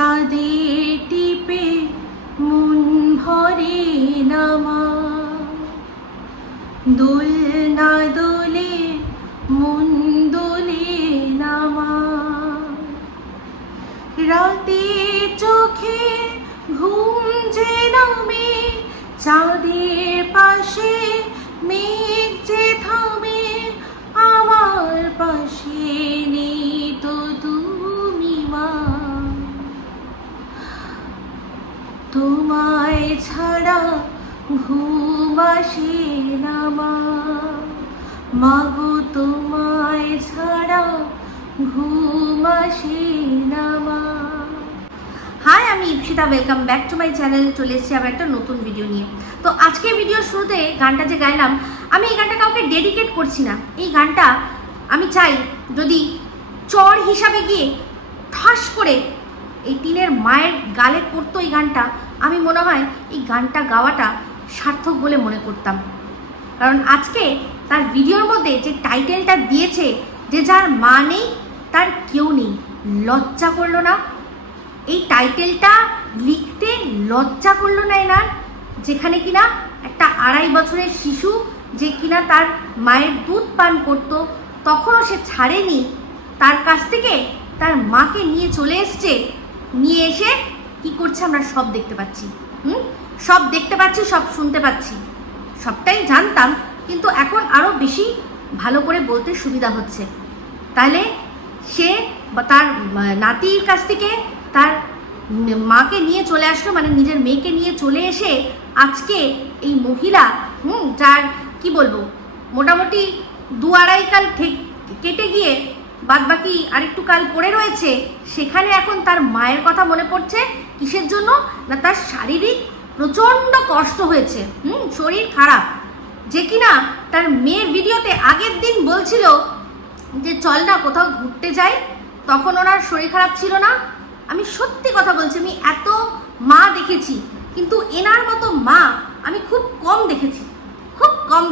চাঁদের টিপে মন ভরে নামা, দোল না দোলে মন দোলে নামা, রাতে চোখে ঘুম যে নামে, চাঁদের পাশে মেঘ যে থামে, আমার পাশে নেই তো তুমি মা, তোমায় ছাড়া ঘুম আসে না মা, মাগো তোমায় ছাড়া ঘুম আসে না মা। হাই, আমি Ipsita, welcome back to my channel. চলে এসেছি আবার একটা নতুন ভিডিও নিয়ে। তো আজকে ভিডিওর শুরুতে গানটা যে গাইলাম, আমি এই গানটা কাউকে ডেডিকেট করছি না। এই গানটা আমি চাই যদি চর হিসাবে গিয়ে ঠাস করে এই টিনের মায়ের গালে পড়তো এই গানটা, আমি মনে হয় এই গানটা গাওয়াটা সার্থক বলে মনে করতাম। কারণ আজকে তার ভিডিওর মধ্যে যে টাইটেলটা দিয়েছে, যে যার মা নেই তার কেউ নেই, লজ্জা করলো না? এই টাইটেলটা লিখতে লজ্জা করলো না এনার? যেখানে কিনা একটা 2.5 বছরের শিশু যে কিনা তার মায়ের দুধ পান করতো, তখনও সে ছাড়েনি, তার কাছ থেকে তার মাকে নিয়ে চলে এসছে। নিয়ে এসে কি করছে আমরা সব দেখতে পাচ্ছি। সব দেখতে পাচ্ছি, সব শুনতে পাচ্ছি, সবটাই জানতাম, কিন্তু এখন আরও বেশি ভালো করে বলতে সুবিধা হচ্ছে। তাহলে সে তার নাতির কাছ থেকে তার মাকে নিয়ে চলে আসলো, মানে নিজের মেয়েকে নিয়ে চলে এসে আজকে এই মহিলা যার কি বলবো, মোটামুটি 2-2.5 কাল কেটে গিয়ে বাদ বাকি আরেকটু কাল পড়ে রয়েছে, সেখানে এখন তার মায়ের কথা মনে পড়ছে। কিসের জন্য? না, তার শারীরিক প্রচণ্ড কষ্ট হয়েছে, শরীর খারাপ, যে কিনা তার মেয়ের ভিডিওতে আগের দিন বলছিল যে চল না কোথাও ঘুরতে যাই, তখন ওনার শরীর খারাপ ছিল না। আমি সত্যি কথা বলছি, আমি এত মা দেখেছি, কিন্তু এনার মতো মা আমি খুব কম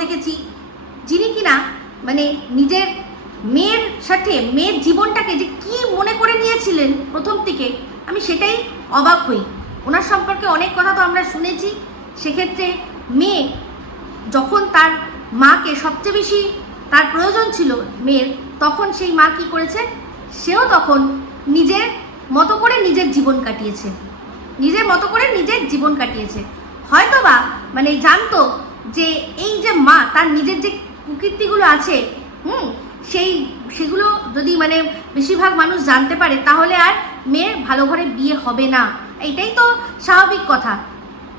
দেখেছি, যিনি কিনা মানে নিজের মেয়ের সাথে মেয়ের জীবনটাকে যে কি মনে করে নিয়েছিলেন প্রথম থেকে, আমি সেটাই অবাক হই। ওনার সম্পর্কে অনেক কথা তো আমরা শুনেছি। সেক্ষেত্রে মেয়ে যখন তার মাকে সবচেয়ে বেশি তার প্রয়োজন ছিল মেয়ের, তখন সেই মা কি করেছে? সেও তখন নিজের মতো করে নিজের জীবন কাটিয়েছে। হয়তোবা মানে জানতো যে এই যে মা তার নিজের যে কুকীর্তিগুলো আছে, সেগুলো যদি মানে বেশিরভাগ মানুষ জানতে পারে, তাহলে আর মেয়ের ভালো ঘরে বিয়ে হবে না। এইটাই তো স্বাভাবিক কথা।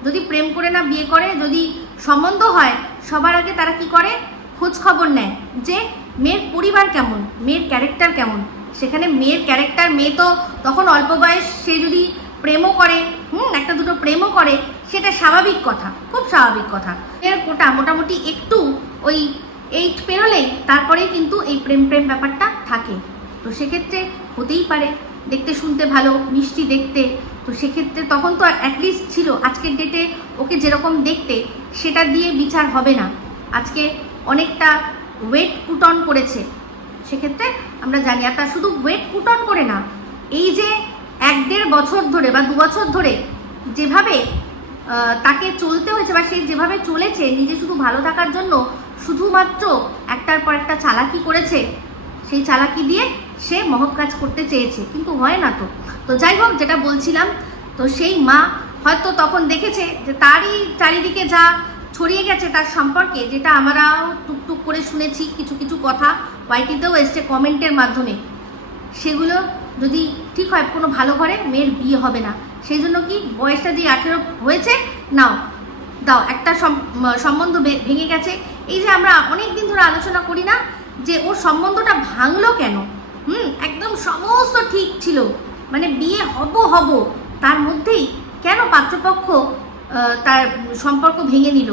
যদি প্রেম করে না বিয়ে করে, যদি সম্বন্ধ হয়, সবার আগে তারা কি করে? খোঁজ খবর নেয় যে মেয়ের পরিবার কেমন, মেয়ের ক্যারেক্টার কেমন। সেখানে মেয়ের ক্যারেক্টার, মেয়ে তো তখন অল্প বয়স, সে যদি প্রেমও করে, একটা দুটো প্রেমও করে, সেটা স্বাভাবিক কথা, খুব স্বাভাবিক কথা। এর কোটা মোটামুটি একটু ওই 8 পেরোলেই তারপরেই কিন্তু এই প্রেম ব্যাপারটা থাকে। তো সেক্ষেত্রে হতেই পারে, দেখতে শুনতে ভালো, মিষ্টি দেখতে, তো সেক্ষেত্রে তখন তো অ্যাটলিস্ট ছিল। আজকের ডেটে ওকে যেরকম দেখতে, সেটা দিয়ে বিচার হবে না। আজকে অনেকটা ওয়েট পুট অন করেছে, সেক্ষেত্রে আমরা জানি। আর তার শুধু ওয়েট পুট অন করে না, এই যে 1-1.5 বছর ধরে বা 2 বছর ধরে যেভাবে তাকে চলতে হয়েছে, বা সে যেভাবে চলেছে নিজে শুধু ভালো থাকার জন্য, শুধুমাত্র একটার পর একটা চালাকি করেছে, সেই চালাকি দিয়ে সে মহৎ কাজ করতে চেয়েছে, কিন্তু হয় না। তো যাই হোক, যেটা বলছিলাম, তো সেই মা হয়তো তখন দেখেছে যে তারই চারিদিকে যা ছড়িয়ে গেছে তার সম্পর্কে, যেটা আমরাও টুকটুক করে শুনেছি, কিছু কথা ওয়াইটিতেও এসছে কমেন্টের মাধ্যমে, সেগুলো যদি ঠিক হয়, কোনো ভালো ঘরে মেয়ের বিয়ে হবে না। সেই জন্য কি বয়সটা যে 18 হয়েছে, দাও একটা সম্বন্ধ ভেঙে গেছে। এই যে আমরা অনেক দিন ধরে আলোচনা করি না, যে ওর সম্বন্ধটা ভাঙলো কেন? একদম সমস্ত ঠিক ছিল, মানে বিয়ে হব, তার মধ্যেই কেন পাত্রপক্ষ তার সম্পর্ক ভেঙে নিল?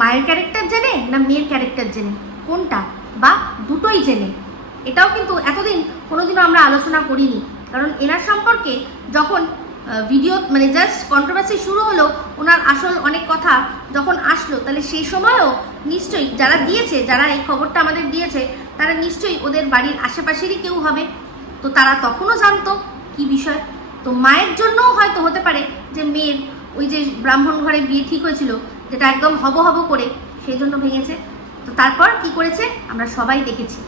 মায়ের ক্যারেক্টার জেনে না মেয়ের ক্যারেক্টার জেনে? কোনটা? বা দুটোই জেনে? এটাও কিন্তু এতদিন কোনোদিনও আমরা আলোচনা করিনি। কারণ এনার সম্পর্কে যখন ভিডিও মানে জাস্ট কন্ট্রোভার্সি শুরু হলো, ওনার আসল অনেক কথা যখন আসলো, তাহলে সেই সময়ও নিশ্চয়ই যারা দিয়েছে, যারা এই খবরটা আমাদের দিয়েছে, তারা নিশ্চয়ই ওদের বাড়ির আশেপাশেরই কেউ হবে। তো তারা তখনও জানতো কি বিষয়। তো মায়ের জন্যও হয়তো হতে পারে যে মেয়ের ওই যে ব্রাহ্মণ ঘরে বিয়ে ঠিক হয়েছিল, যেটা একদম হব হব করে, সেই জন্য ভেঙেছে। তো তারপর কি করেছে আমরা সবাই দেখেছি,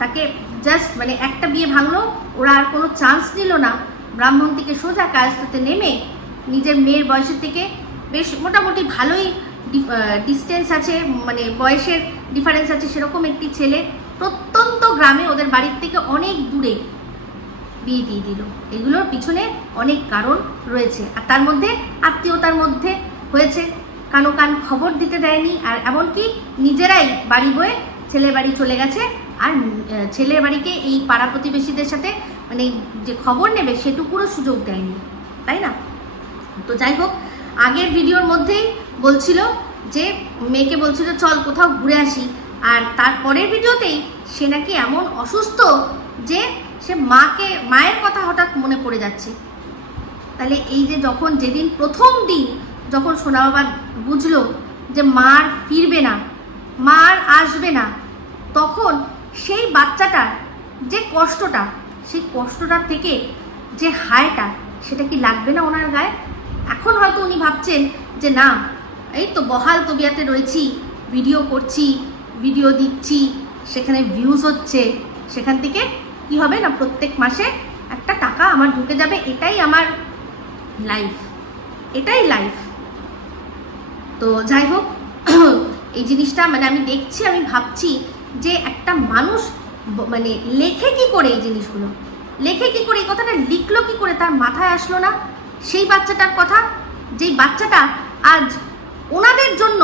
তাকে জাস্ট মানে একটা বিয়ে ভাঙলো, ওরা আর কোনো চান্স নিল না, ব্রাহ্মণ থেকে সোজা কায়স্থতে নেমে নিজের মেয়ের বয়সের থেকে বেশ মোটামুটি ভালোই ডিস্টেন্স আছে, মানে বয়সের ডিফারেন্স আছে, সেরকম একটি ছেলে প্রত্যন্ত গ্রামে ওদের বাড়ির থেকে অনেক দূরে বিয়ে দিয়ে দিল। এগুলোর পিছনে অনেক কারণ রয়েছে, আর তার মধ্যে আত্মীয়তার মধ্যে হয়েছে, কানো কান খবর দিতে দেয়নি, আর এমনকি নিজেরাই বাড়ি বয়ে ছেলের বাড়ি চলে গেছে, আর ছেলের বাড়িকে এই পাড়া প্রতিবেশীদের সাথে মানে যে খবর নেবে সেটুকুরও সুযোগ দেয়নি, তাই না? তো যাই হোক, আগের ভিডিওর মধ্যেই বলছিল যে মেয়েকে বলছিল চল কোথাও ঘুরে আসি, আর তারপরের ভিডিওতেই সে নাকি এমন অসুস্থ যে সে মায়ের কথা হঠাৎ মনে পড়ে যাচ্ছে। তাহলে এই যে যখন যেদিন প্রথম দিন যখন সোনা বাবা বুঝলো যে মার ফিরবে না, মার আসবে না, তখন সেই বাচ্চাটার যে কষ্টটা, সেই কষ্টটার থেকে যে হায়টা, সেটা কি লাগবে না ওনার গায়ে? এখন হয়তো উনি ভাবছেন যে না, এই তো বহাল তবিয়াতে রয়েছি, ভিডিও করছি, ভিডিও দিচ্ছি, সেখানে ভিউজ হচ্ছে, সেখান থেকে কি হবে না প্রত্যেক মাসে একটা টাকা আমার ঢুকে যাবে, এটাই আমার লাইফ, এটাই লাইফ। তো যাই হোক, এই জিনিসটা মানে আমি দেখছি, আমি ভাবছি যে একটা মানুষ মানে লেখে কি করে এই জিনিসগুলো, লেখে কি করে, এই কথাটা লিখলো কি করে, তার মাথায় আসলো না সেই বাচ্চাটার কথা, যেই বাচ্চাটা আজ ওনাদের জন্য,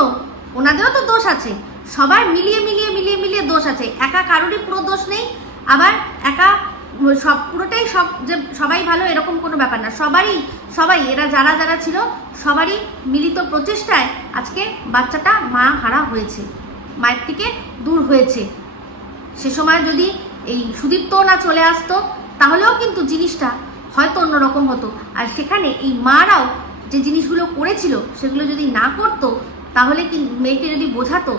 ওনাদেরও তো দোষ আছে, সবার মিলিয়ে মিলিয়ে মিলিয়ে মিলিয়ে দোষ আছে, একা কারোরই পুরো দোষ নেই, আবার একা সব পুরোটাই সব যে সবাই ভালো এরকম কোনো ব্যাপার না, সবাই এরা যারা যারা ছিল সবারই মিলিত প্রচেষ্টায় আজকে বাচ্চাটা মা হারা হয়েছে, মায়ের থেকে দূর হয়েছে। সে সময় যদি এই সুদীপ্ত না চলে আসতো তাহলেও কিন্তু জিনিসটা হয়তো অন্যরকম হতো, আর সেখানে এই মারাও যে জিনিসগুলো করেছিল সেগুলো যদি না করতো, তাহলে কি মেয়েকে যদি বোঝাতো,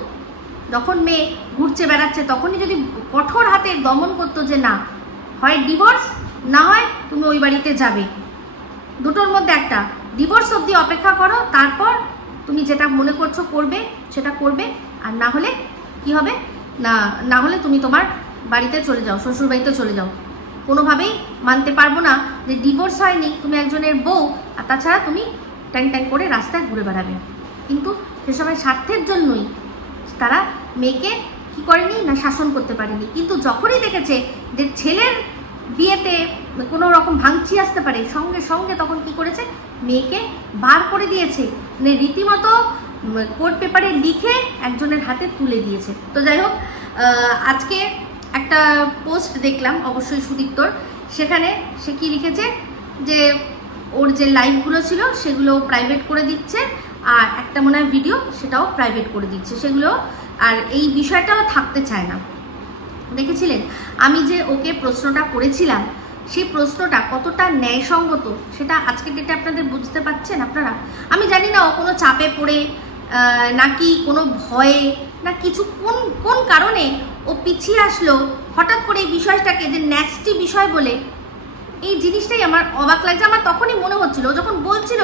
যখন মেয়ে ঘুরছে বেড়াচ্ছে তখনই যদি কঠোর হাতে দমন করতো যে না, হয় ডিভোর্স, না হয় তুমি ওই বাড়িতে যাবে, দুটোর মধ্যে একটা, ডিভোর্স অবধি অপেক্ষা করো, তারপর তুমি যেটা মনে করছো করবে সেটা করবে, আর না হলে কি হবে না হলে তুমি তোমার বাড়িতে চলে যাও, শ্বশুর বাড়িতে চলে যাও, কোনোভাবেই মানতে পারবো না যে ডিভোর্স হয়নি, তুমি একজনের বউ, আর তাছাড়া তুমি ট্যাং ট্যাং করে রাস্তায় ঘুরে বেড়াবে। কিন্তু সে সময় স্বার্থের জন্যই তারা মেয়েকে কি করেনি না, শাসন করতে পারেনি। কিন্তু যখনই দেখেছে যে ছেলের বিয়েতে কোনো রকম ভাঙচি আসতে পারে, সঙ্গে সঙ্গে তখন কি করেছে, মেয়েকে বার করে দিয়েছে, মানে রীতিমতো কোর্ট পেপারে লিখে একজনের হাতে তুলে দিয়েছে। তো যাই হোক, আজকে একটা পোস্ট দেখলাম অবশ্যই সুদীপ্তর, সেখানে সে কি লিখেছে যে ওর যে লাইভগুলো ছিল সেগুলো প্রাইভেট করে দিচ্ছে, আর একটা মনে হয় ভিডিও সেটাও প্রাইভেট করে দিচ্ছে সেগুলো, আর এই বিষয়টাও থাকতে চায় না। দেখেছিলেন আমি যে ওকে প্রশ্নটা করেছিলাম, সেই প্রশ্নটা কতটা ন্যায়সঙ্গত সেটা আজকের ডেটে আপনাদের বুঝতে পারছেন আপনারা? আমি জানি না ও কোনো চাপে পড়ে নাকি কোনো ভয়ে না কিছু, কোন কারণে ও পিছিয়ে আসলো হঠাৎ করে এই বিষয়টাকে যে ন্যাস্টি বিষয় বলে, এই জিনিসটাই আমার অবাক লাগছে। আমার তখনই মনে হচ্ছিল যখন বলছিল,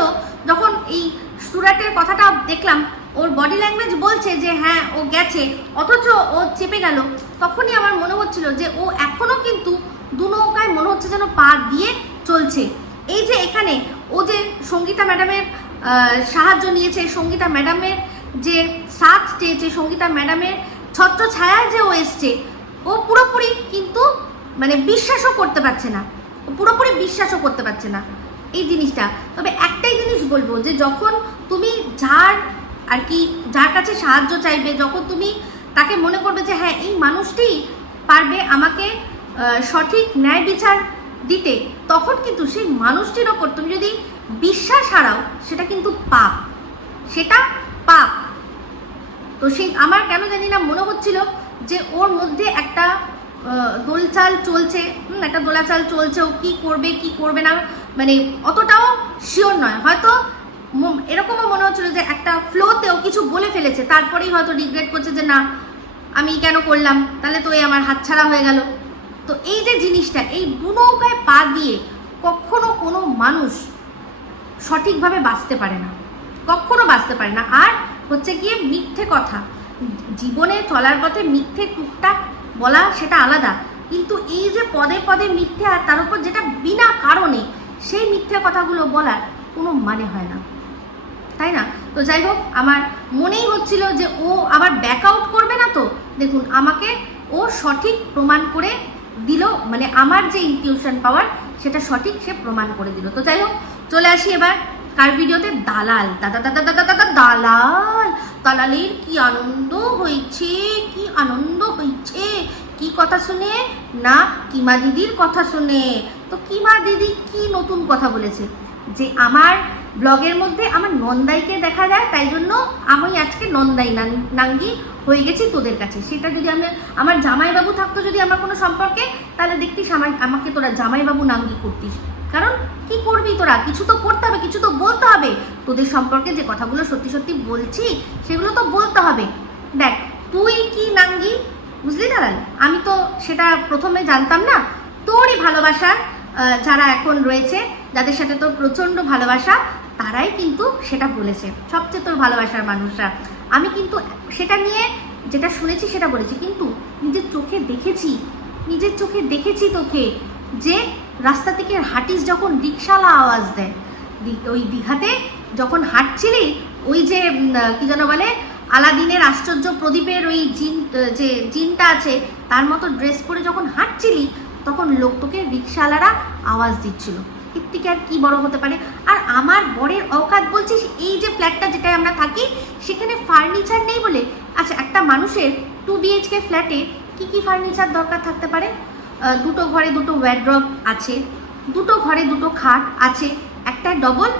যখন এই সুরাটের কথাটা দেখলাম, ওর বডি ল্যাঙ্গুয়েজ বলছে যে হ্যাঁ ও গেছে, অথচ ও চেপে গেল, তখনই আমার মনে হচ্ছিল যে ও এখনও কিন্তু দু নৌকায় মনে হচ্ছে যেন পা দিয়ে চলছে। এই যে এখানে ও যে সঙ্গীতা ম্যাডামের সাহায্য নিয়েছে, সঙ্গীতা ম্যাডামের যে সাথ চেয়েছে, সঙ্গীতা ম্যাডামের ছত্র ছায়ায় যে ও এসছে, ও পুরোপুরি কিন্তু মানে বিশ্বাসও করতে পারছে না, পুরোপুরি বিশ্বাসও করতে পারছে না এই জিনিসটা। তবে একটাই জিনিস বলবো যে যখন তুমি যার কাছে সাহায্য চাইবে, যখন তুমি তাকে মনে করবে যে হ্যাঁ এই মানুষটি পারবে আমাকে সঠিক ন্যায় বিচার দিতে, তখন কিন্তু সেই মানুষটির ওপর তুমি যদি বিশ্বাস হারাও, সেটা কিন্তু পাপ, সেটা পাপ। তো সেই আমার কেন জানি না মনে হচ্ছিল যে ওর মধ্যে একটা দোলচাল চলছে, একটা দোলাচাল চলছে, ও কী করবে কি করবে না মানে অতটাও শিওর নয়, হয়তো এরকমও মনে হচ্ছিল যে একটা ফ্লোতেও কিছু বলে ফেলেছে, তারপরেই হয়তো রিগ্রেট করছে যে না আমি কেন করলাম, তাহলে তো এই আমার হাতছাড়া হয়ে গেল। তো এই যে জিনিসটা, এই দু নৌকায় পা দিয়ে কখনো মানুষ সঠিকভাবে বাঁচতে পারে না, কখনো বাঁচতে পারে না। আর হচ্ছে গিয়ে মিথ্যে কথা, জীবনে চলার পথে মিথ্যে টুকটাক বলা সেটা আলাদা, কিন্তু এই যে পদে পদে মিথ্যে, আর তার উপর যেটা বিনা কারণে, সেই মিথ্যে কথাগুলো বলার কোনো মানে হয় না, তাই না? তো যাই হোক, আমার মনেই হচ্ছিল যে ও আবার ব্যাক আউট করবে না, তো দেখুন আমাকে ও সঠিক প্রমাণ করে দিল, মানে আমার যে ইনটিউশন পাওয়ার সেটা সঠিক সে প্রমাণ করে দিল। তো যাই হোক, চলে আসি এবার কার ভিডিওতে। দালাল, দাদা দাদা দাদা দাদা দালাল, দালালের কি আনন্দ হয়েছে, কি আনন্দ হয়েছে, কি কথা শুনে না, কিমা দিদির কথা শুনে। তো কিমা দিদি কি নতুন কথা বলেছে, যে আমার ব্লগের মধ্যে আমার নন্দাইকে দেখা যায়, তাই জন্য আমি আজকে নন্দাই নাঙ্গি হয়ে গেছি তোদের কাছে। সেটা যদি আমার জামাইবাবু থাকতো যদি আমার কোনো সম্পর্কে, তাহলে দেখতিস আমাকে তোরা জামাইবাবু নাঙ্গি করতিস। কারণ কি করবি তোরা, কিছু তো করতে হবে, কিছু তো বলতে হবে। তোদের সম্পর্কে যে কথাগুলো সত্যি সত্যি বলছি সেগুলো তো বলতে হবে। দেখ তুই কি নাঙ্গি, বুঝলি দালাল? আমি তো সেটা প্রথমে জানতাম না। তোরই ভালোবাসার যারা এখন রয়েছে, যাদের সাথে তোর প্রচণ্ড ভালোবাসা, তারাই কিন্তু সেটা বলেছে, সবচেয়ে তোর ভালোবাসার মানুষরা। আমি কিন্তু সেটা নিয়ে যেটা শুনেছি সেটা বলেছি, কিন্তু নিজের চোখে দেখেছি তোকে, যে রাস্তা থেকে হাঁটিস যখন রিক্সাওয়ালা আওয়াজ দেয়, ওই দীঘাতে যখন হাঁটছিলি, ওই যে কি যেন বলে, আলাদিনের আশ্চর্য প্রদীপের ওই যে জিনটা আছে তার মতো ড্রেস পরে যখন হাঁটছিলি, তখন লোক তোকে রিক্সাওয়ালারা আওয়াজ দিচ্ছিল। এর থেকে আর কি বড় হতে পারে? আর আমার বরের অকাত বলছিস, এই যে ফ্ল্যাটটা যেটায় আমরা থাকি সেখানে ফার্নিচার নেই বলে। আচ্ছা, একটা মানুষের 2 BHK ফ্ল্যাটে কি কি ফার্নিচার দরকার থাকতে পারে? 2 ঘরে 2 ওয়ার্ড্রব আছে, 2 ঘরে 2 খাট আছে, একটা ডবল,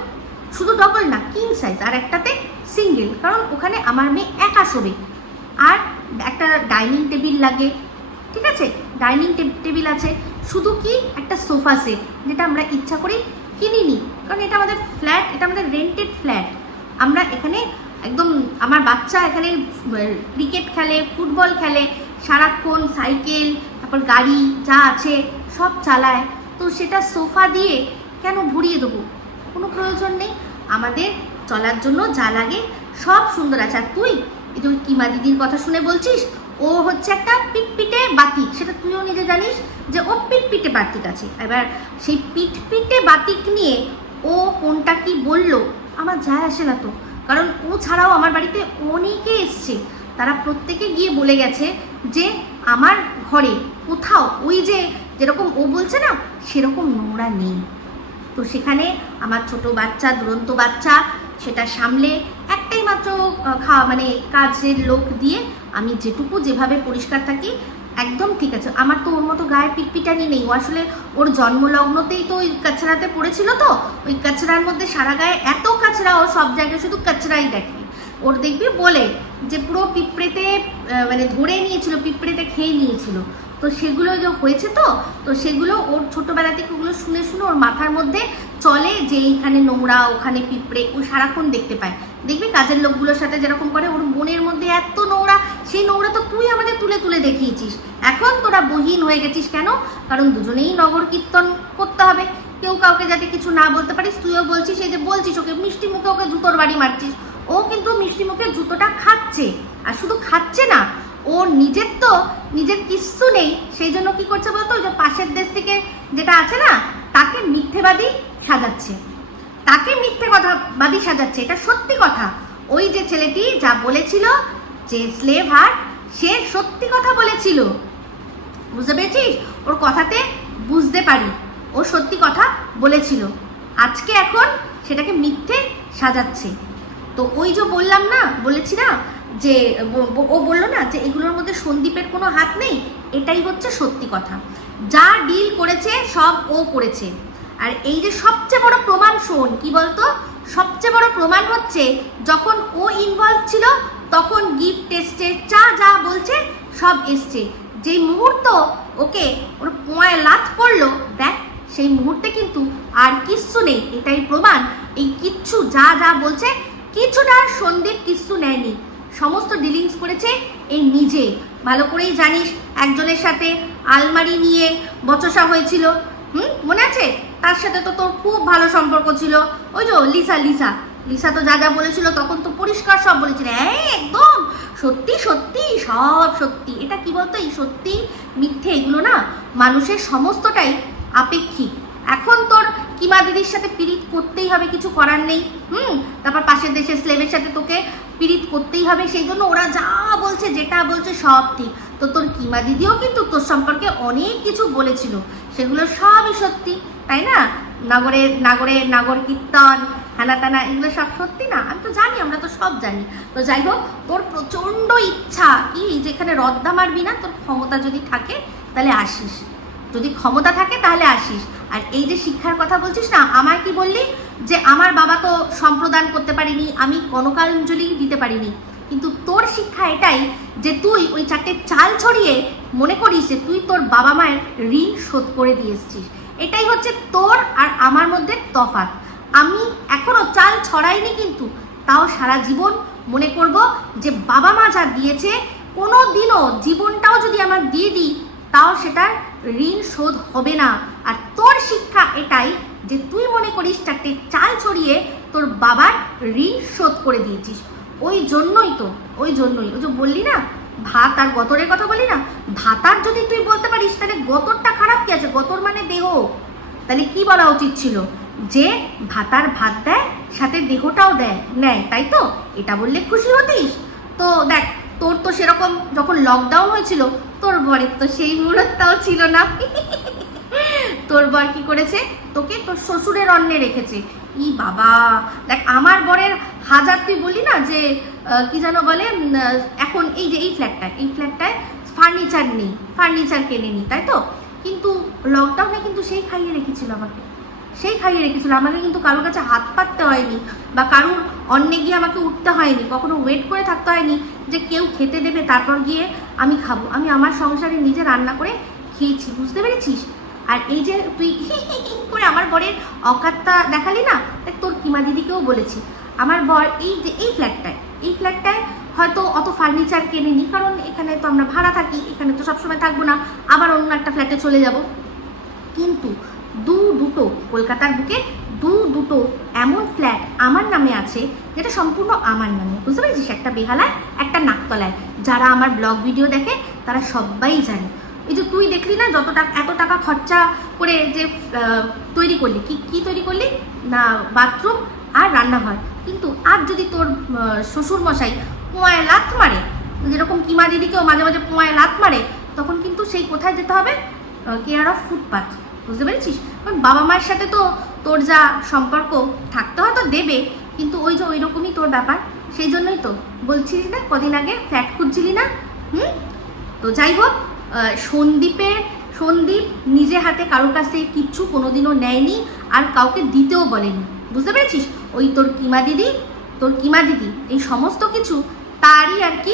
শুধু ডবল না কিং সাইজ, আর একটাতে সিঙ্গেল, কারণ ওখানে আমার মেয়ে একা শোবে। আর একটা ডাইনিং টেবিল লাগে, ঠিক আছে, ডাইনিং টেবিল আছে, শুধু কি একটা সোফা সেট, যেটা আমরা ইচ্ছা করি কিনিনি, কারণ এটা আমাদের ফ্ল্যাট, এটা আমাদের রেন্টেড ফ্ল্যাট। আমরা এখানে একদম, আমার বাচ্চা এখানে ক্রিকেট খেলে, ফুটবল খেলে, সারাক্ষণ সাইকেল, তারপর গাড়ি যা আছে সব চালায়, তো সেটা সোফা দিয়ে কেন ভরিয়ে দেবো? কোনো প্রয়োজন নেই। আমাদের চলার জন্য যা লাগে সব সুন্দর আছে। আর তুই এই যে কিমা দিদির কথা শুনে বলছিস ও হচ্ছে একটা পিটপিটে বাতিক, সেটা তুইও নিজে জানিস যে ও পিটপিটে বাতিক আছে। এবার সেই পিটপিটে বাতিক নিয়ে ও কোনটা কি বললো আমার যায় আসে না তো, কারণ ও ছাড়াও আমার বাড়িতে অনেকে এসছে, তারা প্রত্যেকে গিয়ে বলে গেছে যে আমার ঘরে কোথাও ওই যে যেরকম ও বলছে না সেরকম নোংরা নেই। তো সেখানে আমার ছোট বাচ্চা, দুরন্ত বাচ্চা, সেটা সামলে একটাই মাত্র মানে কাজের লোক দিয়ে আমি যেটুকু যেভাবে পরিষ্কার থাকি একদম ঠিক আছে। আমার তো ওর মতো গায়ে পিটপিটানি নেই, ও আসলে ওর জন্মলগ্নতেই তো ওই কাছড়াতে পড়েছিল, তো ওই কাছড়ার মধ্যে সারা গায়ে এত কাছড়া, ও সব জায়গায় শুধু কাছড়াই দেখে। ওর দেখবি বলে যে পুরো পিঁপড়েতে মানে ধরে নিয়েছিল, পিঁপড়েতে খেয়ে নিয়েছিল, তো সেগুলো যে হয়েছে, তো সেগুলো ওর ছোটোবেলা থেকে ওগুলো শুনে শুনে ওর মাথার মধ্যে চলে যে এইখানে নোংরা, ওখানে পিঁপড়ে, ও সারাক্ষণ দেখতে পায়। দেখবি কাজের লোকগুলোর সাথে যেরকম করে, ওর মনের মধ্যে এত নোংরা, সেই নোংরা তো তুই আমাদের তুলে তুলে দেখিয়েছিস। এখন তোরা বহিন হয়ে গেছিস কেন? কারণ দুজনেই নগর কীর্তন করতে হবে, কেউ কাউকে যাতে কিছু না বলতে পারিস। তুইও বলছিস, এই যে বলছিস ওকে মিষ্টি মুখে ওকে জুতোর বাড়ি মারছিস, ও কিন্তু মিষ্টি মুখে জুতোটা খাচ্ছে। আর শুধু খাচ্ছে না, ও নিজের কিচ্ছু নেই, সেই জন্য কি করছে বলতো, ওই যে পাশের দেশ থেকে যেটা আছে না, তাকে মিথ্যেবাদী সাজাচ্ছে, এটা সত্যি কথা। ওই যে ছেলেটি যা বলেছিল যে স্লেভ হার্ট, সে সত্যি কথা বলেছিল, বুঝতে পেরেছিস? ওর কথাতে বুঝতে পারি ও সত্যি কথা বলেছিল, আজকে এখন সেটাকে মিথ্যে সাজাচ্ছে। তো ওই যে বলেছি না যে ও বললো না যে এগুলোর মধ্যে সন্দীপের কোনো হাত নেই, এটাই হচ্ছে সত্যি কথা। যা ডিল করেছে সব ও করেছে। আর এই যে সবচেয়ে বড় প্রমাণ, শোন কি বলতো, সবচেয়ে বড় প্রমাণ হচ্ছে যখন ও ইনভলভ ছিল তখন গিফট টেস্টে যা বলছে সব এসছে। যেই মুহূর্ত ওকে ওর পোঁয়ায় লাথ পড়লো, দেখ সেই মুহূর্তে কিন্তু আর কিচ্ছু নেই, এটাই প্রমাণ। এই কিচ্ছু যা বলছে কিছুটা সন্দীপ কিচ্ছু নেয়নি, সমস্ত ডিলিংস করেছে এই নিজে। ভালো করেই জানিস একজনের সাথে আলমারি নিয়ে বচসা হয়েছিল, মনে আছে? তার সাথে তো তোর খুব ভালো সম্পর্ক ছিল। ওই যে লিসা লিসা লিসা তো যা যা বলেছিল তখন তো পরিষ্কার সব বলেছিল, একদম সত্যি সত্যি সব সত্যি। এটা কি বলতো, এই সত্যি মিথ্যে এগুলো না মানুষের সমস্তটাই আপেক্ষিক। এখন তোর কিমা দিদির সাথে পীড়িত করতেই হবে, কিছু করার নেই। তারপর পাশের দেশের স্লেভের সাথে তোকে পীড়িত করতেই হবে, সেই জন্য ওরা যা বলছে যেটা বলছে সব ঠিক। তো তোর কিমা দিদিও কিন্তু তোর সম্পর্কে অনেক কিছু বলেছিল, সেগুলো সবই সত্যি, তাই না? নাগর কীর্তন হানা টানা এগুলো সব সত্যি না? আমি তো জানি, আমরা তো সব জানি। তো যাই হোক, তোর প্রচণ্ড ইচ্ছা কি যেখানে রদ্দা মারবি না, তোর ক্ষমতা যদি থাকে তাহলে আসিস, যদি ক্ষমতা থাকে তাহলে আসিস। আর এই যে শিক্ষার কথা বলছিস না, আমার কি বললি যে আমার বাবা তো সম্প্রদান করতে পারিনি, আমি কনকাঞ্জলি দিতে পারিনি, কিন্তু তোর শিক্ষা এটাই যে তুই ওই 4টে চাল ছড়িয়ে মনে করিস যে তুই তোর বাবা মায়ের ঋণ শোধ করে দিয়ে এসছিস। এটাই হচ্ছে তোর আর আমার মধ্যে তফাৎ। আমি এখনো চাল ছড়াইনি, কিন্তু তাও সারা জীবন মনে করব যে বাবা মা যা দিয়েছে, কোনো দিনও জীবনটাও যদি আমার দিয়ে দিই তাও সেটার ঋণ শোধ হবে না। আর তোর শিক্ষা এটাই যে তুই মনে করিস 4টে চাল ছড়িয়ে তোর বাবার ঋণ শোধ করে দিয়েছিস। ওই জন্যই ওই যে বললি না ভাত আর গতরের কথা বলি না, ভাতার যদি তুই বলতে পারিস তাহলে গতরটা খারাপ কি আছে? গতর মানে দেহ, তাহলে কি বলা উচিত ছিল যে ভাতার ভাত দেয় সাথে দেহটাও নেয়, তাই তো? এটা বললে খুশি হতিস। তো দেখ, তোর তো সেরকম যখন লকডাউন হয়েছিল তোর বরের তো সেই মুহূর্তটাও ছিল না। তোর বর কি করেছে, তোকে তোর শ্বশুরের অন্নে রেখেছে। ই বাবা, দেখ আমার বরের হাজার, তুই বললি না যে কি যেন বলে, এখন এই যে এই ফ্ল্যাটটায় ফার্নিচার নেই, ফার্নিচার কেনেনি, তাই তো? কিন্তু লকডাউনে কিন্তু সেই খাইয়ে রেখেছিল আমাকে কিন্তু কারোর কাছে হাত পাততে হয়নি, বা কারোর অন্নে গিয়ে আমাকে উঠতে হয়নি, কখনো ওয়েট করে থাকতে হয়নি যে কেউ খেতে দেবে তারপর গিয়ে আমি খাবো। আমি আমার সংসারে নিজে রান্না করে খেয়েছি, বুঝতে পেরেছিস? আর এই যে তুই করে আমার বরের অকাতটা দেখালি না, দেখ তোর কিমা দিদিকেও বলেছি, আমার বর এই যে এই ফ্ল্যাটটায় হয়তো অত ফার্নিচার কেনেনি, কারণ এখানে তো আমরা ভাড়া থাকি, এখানে তো সবসময় থাকবো না, আবার অন্য একটা ফ্ল্যাটে চলে যাব। কিন্তু দুটো কলকাতার বুকে দুটো এমন ফ্ল্যাট আমার নামে আছে যেটা সম্পূর্ণ আমার নামে, বুঝতে পেরেছিস? একটা বেহালায়, একটা নাকতলায়। যারা আমার ব্লগ ভিডিও দেখে তারা সবাই জানে। এই যে তুই দেখলি না এত টাকা খরচা করে যে তৈরি করলি, কি তৈরি করলি না, বাথরুম আর রান্নাঘর। কিন্তু আর যদি তোর শ্বশুর মশাই পোঁয়ায় লাথ মারে, যেরকম কিমা দিদিকেও মাঝে মাঝে পোঁয়ায় লাথ মারে, তখন কিন্তু সেই কোথায় যেতে হবে, কেয়ার অফ ফুটপাথ, বুঝতে পেরেছিস? কারণ বাবা মায়ের সাথে তো তোর যা সম্পর্ক থাকতে হয়তো দেবে, কিন্তু ওই যে ওই রকমই তোর ব্যাপার। সেই জন্যই তো বলছিস না কদিন আগে ফ্ল্যাট খুঁজছিলি না। তো যাই হোক, সন্দীপ নিজে হাতে কারোর কাছ থেকে কিচ্ছু কোনোদিনও নেয়নি, আর কাউকে দিতেও বলেনি, বুঝতে পেরেছিস? ওই তোর কিমা দিদি এই সমস্ত কিছু তারই আর কি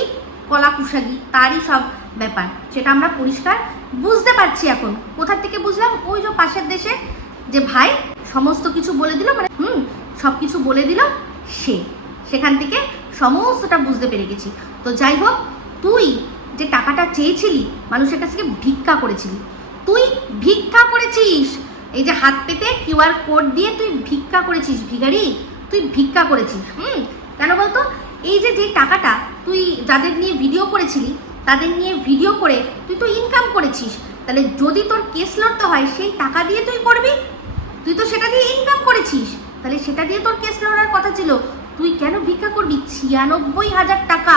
কলাকুশালি, তারই সব ব্যাপার, সেটা আমরা পরিষ্কার বুঝতে পারছি। এখন কোথা থেকে বুঝলাম, ওই যে পাশের দেশে যে ভাই সমস্ত কিছু বলে দিল, মানে সব কিছু বলে দিল, সেখান থেকে সমস্তটা বুঝতে পেরে গেছি। তো যাই হোক, তুই যে টাকাটা চেয়েছিলি মানুষের কাছ থেকে ভিক্ষা করেছিস, এই যে হাত পেতে QR কোড দিয়ে তুই ভিক্ষা করেছিস, ভিখারি তুই ভিক্ষা করেছিস। কেন বলতো? এই যে টাকাটা তুই যাদের নিয়ে ভিডিও করেছিলি তাদের নিয়ে ভিডিও করে তুই তো ইনকাম করেছিস, তাহলে যদি তোর কেস লড়তে হয় সেই টাকা দিয়ে তুই করবি, তুই তো সেটা দিয়ে ইনকাম করেছিস, তাহলে সেটা দিয়ে তোর কেস লড়ার কথা ছিল। তুই কেন ভিক্ষা করবি? 96,000 টাকা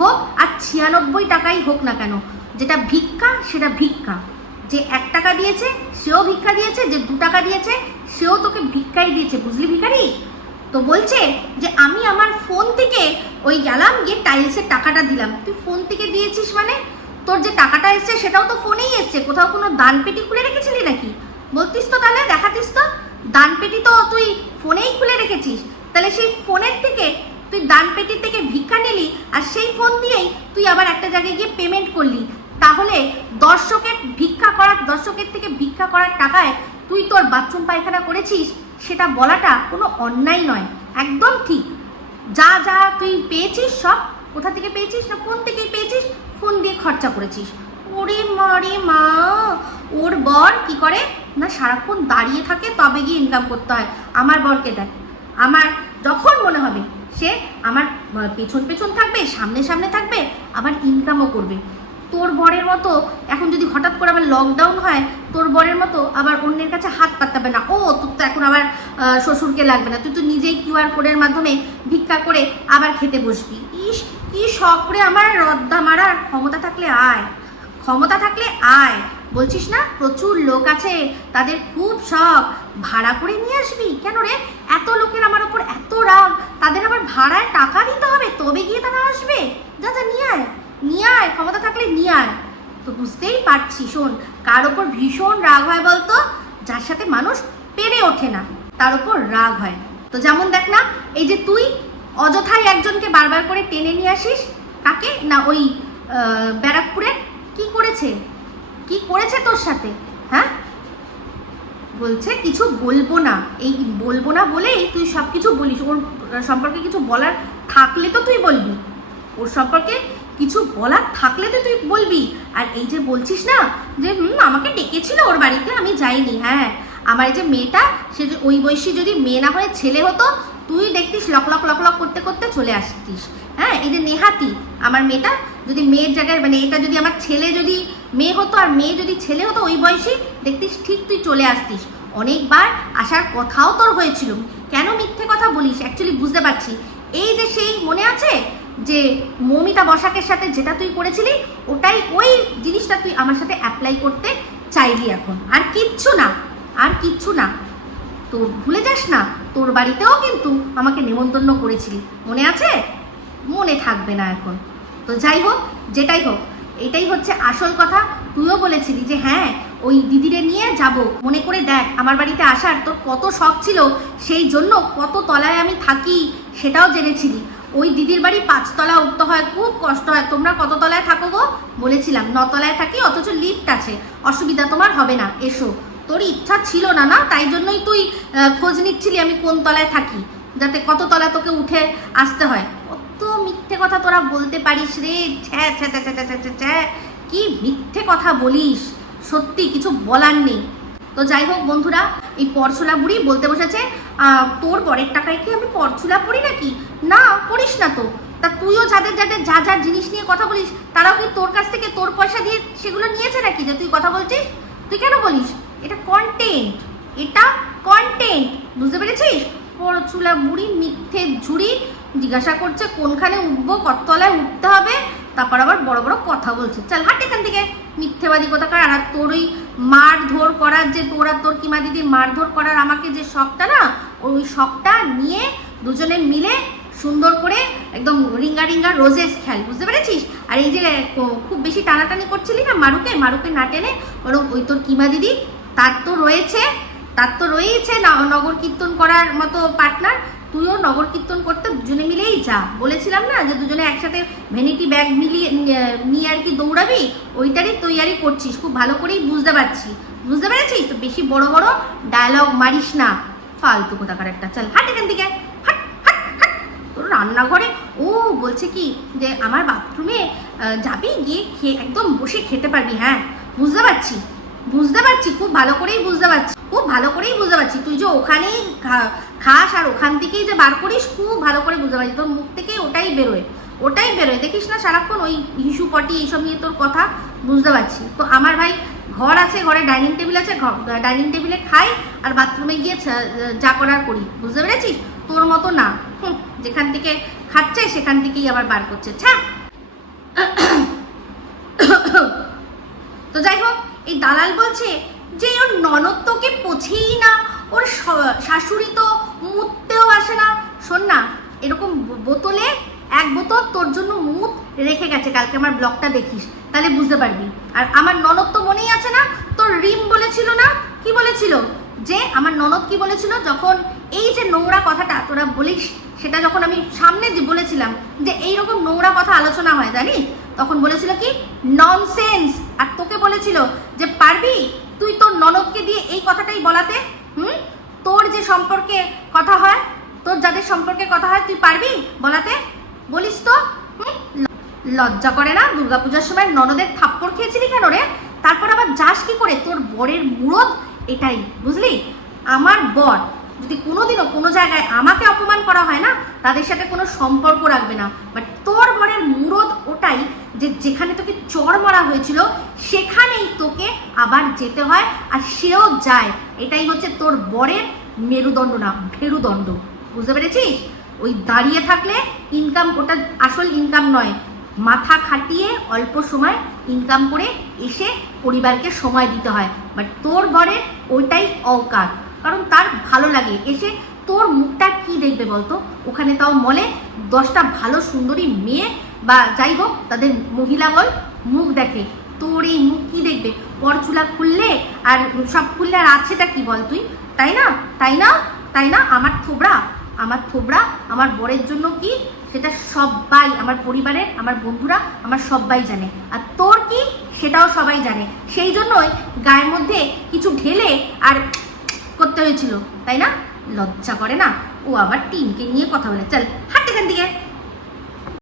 হোক আর 96 টাকাই হোক না কেন, যেটা ভিক্ষা সেটা ভিক্ষা। যে 1 টাকা দিয়েছে সেও ভিক্ষা দিয়েছে, যে 2 টাকা দিয়েছে সেও তোকে ভিক্ষাই দিয়েছে, বুঝলি ভিখারি? তো বলছে যে আমি আমার ফোন থেকে ওই গেলাম গিয়ে টাইলসের টাকাটা দিলাম। তুই ফোন থেকে দিয়েছিস মানে তোর যে টাকাটা এসছে সেটাও তো ফোনেই এসছে, কোথাও কোনো দান পেটি খুলে রেখেছিলি নাকি? বলতিস তো, তাহলে দেখাতিস তো, দান পেটি তো তুই ফোনেই খুলে রেখেছিস, তাহলে সেই ফোনের থেকে তুই দান পেটির থেকে ভিক্ষা নিলি, আর সেই ফোন দিয়েই তুই আবার একটা জায়গায় গিয়ে পেমেন্ট করলি। তাহলে দর্শকের থেকে ভিক্ষা করার টাকায় তুই তোর বাথরুম পায়খানা করেছিস, সেটা বলাটা কোনো অন্যায় নয়, একদম ঠিক। যা তুই পেয়েছিস সব কোথা থেকে পেয়েছিস? না ফোন থেকেই পেয়েছিস, ফোন দিয়ে খরচা করেছিস। ওরে মারে মা, ওর বর কি করে না, সারাক্ষণ দাঁড়িয়ে থাকে, তবে গিয়ে ইনকাম করতে হয়। আমার বরকে দেখ, আমার যখন মনে হবে সে আমার পেছন পেছন থাকবে, সামনে সামনে থাকবে, আবার ইনকামও করবে। তোর বরের মতো এখন যদি হঠাৎ করে আবার লকডাউন হয়, তোর বরের মতো আবার অন্যের কাছে হাত পাতাবে না। ও তোর তো এখন আবার শ্বশুরকে লাগবে না, তুই তো নিজেই কিউআর কোডের মাধ্যমে ভিক্ষা করে আবার খেতে বসবি। ইস, কি শখ করে আমার রদ্দা মারার। ক্ষমতা থাকলে আয়, ক্ষমতা থাকলে আয়। বলছিস না প্রচুর লোক আছে, তাদের খুব শখ, ভাড়া করে নিয়ে আসবি। কেন রে, এত লোকের আমার ওপর এত রাগ, তাদের আবার ভাড়ায় টাকা দিতে হবে তবে গিয়ে তারা আসবে? যা যা নিয়ে আয়, নিয়ে আয়, ক্ষমতা থাকলে নিয়ে আয়। তো বুঝতেই পারছি, শোন, কার ওপর ভীষণ রাগ হয় বলতো? যার সাথে মানুষ পেরে ওঠে না তার ওপর রাগ হয়। তো যেমন দেখ না, এই যে তুই অযথাই একজনকে বারবার করে টেনে নিয়ে আসিস। কাকে না, ওই ব্যারাকপুরে কি করেছে, কি করেছে তোর সাথে? হ্যাঁ, বলছে কিছু বলবো না, এই বলবো না বলেই তুই সব কিছু বলিস। ওর সম্পর্কে কিছু বলার থাকলে তো তুই বলবি, ওর সম্পর্কে কিছু বলার থাকলে তো তুই বলবি। আর এই যে বলছিস না যে আমাকে ডেকেছিল ওর বাড়িতে, আমি যাইনি। হ্যাঁ, আমার এই যে মেয়েটা, সে ওই বয়সী যদি মেয়ে না হয়ে ছেলে হতো, তুই দেখতিস লক লক লক লক করতে করতে চলে আসতিস। হ্যাঁ, এই যে নেহাতি আমার মেয়েটা যদি মেয়ের জায়গায়, মানে এটা যদি আমার ছেলে যদি মেয়ে হতো আর মেয়ে যদি ছেলে হতো ওই বয়সী, দেখতিস ঠিক তুই চলে আসতিস। অনেকবার আসার কথাও তোর হয়েছিল। কেন মিথ্যে কথা বলিস অ্যাকচুয়ালি বুঝতে পারছি। এই যে সেই মনে আছে যে মৌমিতা বসাকের সাথে যেটা তুই করেছিলি, ওটাই ওই জিনিসটা তুই আমার সাথে অ্যাপ্লাই করতে চাইলি এখন। আর কিচ্ছু না, আর কিচ্ছু না। তো ভুলে যাস না, তোর বাড়িতেও কিন্তু আমাকে নেমন্তন্ন করেছিলি, মনে আছে? মনে থাকবে না এখন। তো যাই হোক, যেটাই হোক, এটাই হচ্ছে আসল কথা। তুইও বলেছিলি যে হ্যাঁ ওই দিদিরে নিয়ে যাব। মনে করে দেখ, আমার বাড়িতে আসার তোর কত শখ ছিল, সেই জন্য কত তলায় আমি থাকি সেটাও জেনেছিলি। ওই দিদির বাড়ি 5 তলা উঠতে হয়, খুব কষ্ট হয়। তোমরা কত তলায় থাকো গো? বলেছিলাম 9 তলায় থাকি, অথচ লিফট আছে, অসুবিধা তোমার হবে না, এসো। তোর ইচ্ছা ছিল না, না তাই জন্যই তুই খোঁজ নিচ্ছিলি আমি কোন তলায় থাকি, যাতে কত তলা তোকে উঠে আসতে হয়। কত মিথ্যে কথা তোরা বলতে পারিস রে, ছ্যা ছ্যা ছ্যা ছ্যা ছ্যা ছ্যা ছ্যা, কি মিথ্যে কথা বলিস, সত্যি কিছু বলার নেই। তো যাই হোক বন্ধুরা, এই পরশুলা বুড়ি বলতে বসেছে তোর বরের টাকায় কি আমি পরশুলা পড়ি নাকি? না, পড়িস না তো। তা তুইও যাদের যাদের যা যা জিনিস নিয়ে কথা বলিস, তারাও কি তোর কাছ থেকে তোর পয়সা দিয়ে সেগুলো নিয়েছে নাকি যে তুই কথা বলছিস? তুই কেন বলিস? এটা কন্টেন্ট, এটা কন্টেন্ট, বুঝতে পেরেছিস? পরশুলা বুড়ি মিথ্যে ঝুড়ি, জিজ্ঞাসা করছে কোনখানে উঠবো, কত তলায় উঠতে হবে, তারপর আবার বড় বড় কথা বলছে। চল হাট এখান থেকে, মিথ্যেবাদী কোথাকার। আর তোর ওই মারধর করার যে, তোর আর তোর কিমা দিদির মারধর করার আমাকে যে শখটা না, ওই শখটা নিয়ে দুজনে মিলে সুন্দর করে একদম রিঙ্গা রিঙ্গা রোজেস খেল, বুঝতে পেরেছিস? আর এই যে খুব বেশি টানাটানি করছিলি না মারুকে, মারুকে না টেনে বরং ওই তোর কিমা দিদি, তার তো রয়েছে না নগর কীর্তন করার মতো পার্টনার, তুইও নগর কীর্তন করতে দুজনে মিলেই যা। বলেছিলাম না যে দুজনে একসাথে ভ্যানিটি ব্যাগ মিলিয়ে নিয়ে আর কি দৌড়াবি, ওইটারই তৈয়ারি করছিস, খুব ভালো করেই বুঝতে পারছি, বুঝতে পেরেছিস? তো বেশি বড় বড় ডায়লগ মারিস না, ফালতু কোথাকার একটা। চল হাট এখান থেকে, হাট হাট হাট। তোর রান্নাঘরে ও বলছে কি যে আমার বাথরুমে যাবি, গিয়ে খেয়ে একদম বসে খেতে পারবি। হ্যাঁ, বুঝতে পারছি, খুব ভালো করেই বুঝতে পারছি, তুই যে ওখানেই খাস আর ওখান থেকেই যে বার করিস, খুব ভালো করে বুঝতে পারছি। তোর মুখ থেকেই ওটাই বেরোয়, দেখিস না সারাক্ষণ ওই হিসু পটি এইসব নিয়ে তোর কথা, বুঝতে পারছি। তো আমার ভাই ঘর আছে, ঘরে ডাইনিং টেবিল আছে, ডাইনিং টেবিলে খাই আর বাথরুমে গিয়ে যা করার করি, বুঝতে পেরেছিস? তোর মতো না, যেখান থেকে খাচ্ছে সেখান থেকেই আবার বার করছে। তো যাই হোক, এই দালাল বলছে যে ওর ননদ তোকে পোছেই না, ওর শাশুড়ি তো মুততেও আসে না। শোন না, এরকম বোতলে 1 বোতল তোর জন্য মুত রেখে গেছে, কালকে আমার ব্লগটা দেখিস তাহলে বুঝতে পারবি। আর আমার ননদ তো মনেই আছে না, তোর রিম বলেছিল না, কি বলেছিল যে আমার ননদ কি বলেছিল, যখন এই যে নোংরা কথাটা তোরা বলিস, সেটা যখন আমি সামনে বলেছিলাম যে এইরকম নোংরা কথা আলোচনা হয় জানিস, তখন বলেছিল কি ননসেন্স। আর তোকে বলেছিল যে পারবি তুই তোর ননদকে দিয়ে এই কথাটাই বলাতে? তোর যে সম্পর্কে কথা হয়, তোর যাদের সম্পর্কে কথা হয়, তুই পারবি বলাতে? বলিস তো? লজ্জা করে না? দুর্গাপূজার সময় ননদের থাপ্পড় খেয়েছিলি কেন রে? তারপর আবার যাস কি করে? তোর বরের মুরদ এটাই, বুঝলি? আমার বর যদি কোনোদিনও কোনো জায়গায় আমাকে অপমান করা হয় না, তাদের সাথে কোনো সম্পর্ক রাখবে না। বাট তোর বরের মুরদ ওটাই যে যেখানে তোকে চড় মারা হয়েছিল সেখানেই তোকে আবার যেতে হয়, আর সেও যায়। এটাই হচ্ছে তোর বরের মেরুদণ্ড না ভেরুদণ্ড, বুঝতে পেরেছিস? ওই দাঁড়িয়ে থাকলে ইনকাম, ওটা আসল ইনকাম নয়। মাথা খাটিয়ে অল্প সময় ইনকাম করে এসে পরিবারকে সময় দিতে হয়। বাট তোর বরের ওইটাই অকার, কারণ তার ভালো লাগে এসে। তোর মুখটা কি দেখবে বলতো? ওখানে তাও মলে 10টা ভালো সুন্দরী মেয়ে বা যাই হোক তাদের মহিলাগণ মুখ দেখে, তোর এই মুখ কি দেখবে? পরচুলা খুললে আর সব খুললে আর আছেটা কি বল তুই? তাই না? তাই না? তাই না? আমার থোবড়া, আমার থোবড়া আমার বরের জন্য কি, সেটা সবাই, আমার পরিবারের, আমার বন্ধুরা, আমার সবাই জানে। আর তোর কি সেটাও সবাই জানে। সেই জন্যই গায়ের মধ্যে কিছু ঢেলে আর করতে হয়েছিল, তাই না? লজ্জা করে না? ও আবার টিমকে নিয়ে কথা বলে। চল হাঁট এখান থেকে।